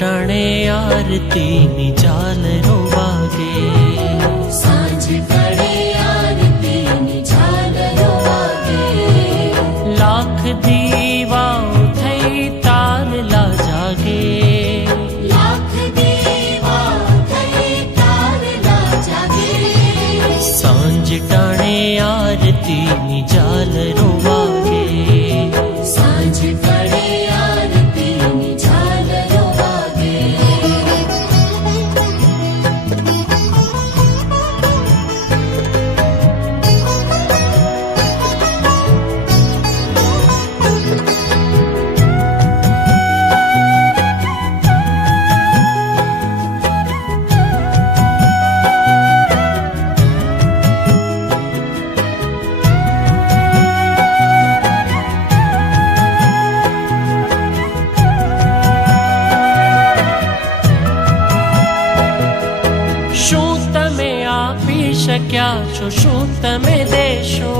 टाणे आरती निजाल रोवागे, सांझ पड़े आरती निजाल रोवागे। लाख दीवाओ थई तार ला जागे, लाख दीवाओ थई तार ला जागे। सांझ टाणे आरती निजाल रोवागे, सांझ पड़े आरती निजाल रोवागे। શું તમે આપી શક્યા છો, શું તમે દેશો?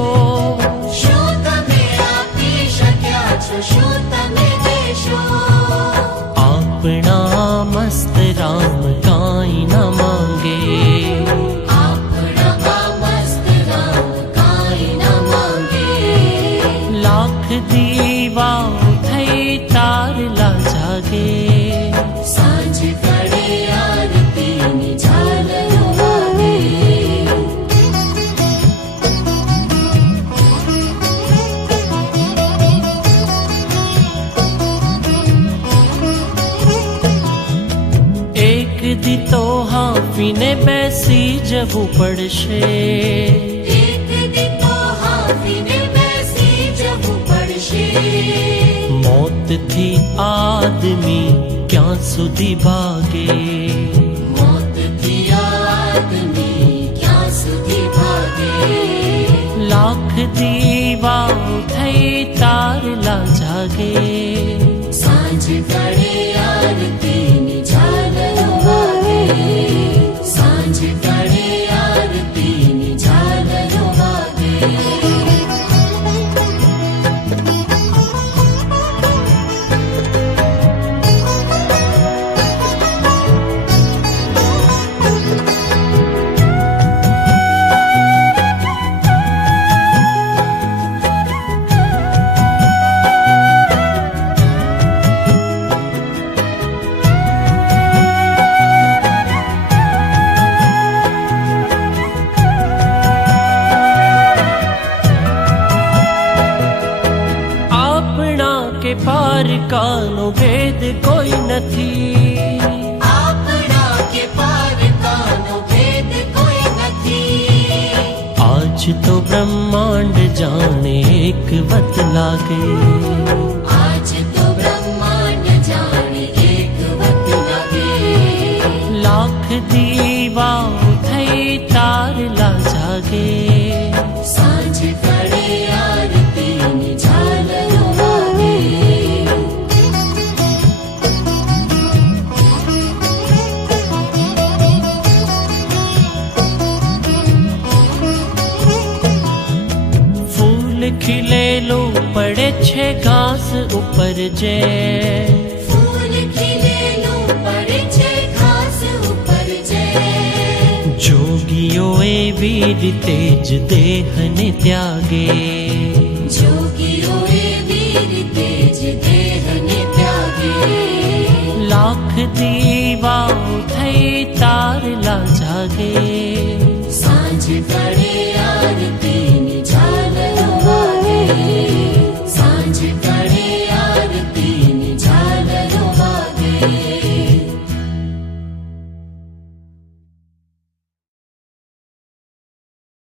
શું તમે આપી શક્યા છો, શું તમે દેશો? આપણા મસ્ત રામ કાંઈ ન માંગે, આપણા મસ્ત રામ કાંઈ ન માંગે। લાખ દીવાઓ થઈ તાર લા જાગે, सांझ पड़े आरती निजाल रोवागे। એક દી તો હાંફીને બેસી જવું પડશે, एक दी तो हाफीने बैसी जવું પડશે। મોતથી આદમી ક્યાં સુધી ભાગે, મોતથી આદમી ક્યાં સુધી ભાગે। લાખ દીવાઓ થઈ તાર લા જાગે, सांझ पड़े आरती निजाल रोवागे। सांझ पड़े आरती निजाल रोवागे। આપણા કે પારકાનો ભેદ કોઈ નથી, આપણા કે પારકાનો ભેદ કોઈ નથી। આજ તો બ્રહ્માંડ જાણે એક વત લાગે, આજ તો બ્રહ્માંડ જાણે એક વત લાગે। લાખ દીવાઓ થઈ તાર લા જાગે, सांझ पड़े आरती निजाल रोवागे। ફૂલ ખીલેલું પડે છે ઘાસ ઉપર જે, ફૂલ ખીલેલું પડે છે ઘાસ ઉપર જે। જોગીઓ એવી રીતે જ દેહને ત્યાગે, જોગીઓ એવી રીતે જ દેહને ત્યાગે। લાખ દીવાઓ થઈ તાર લા જાગે, सांझ पड़े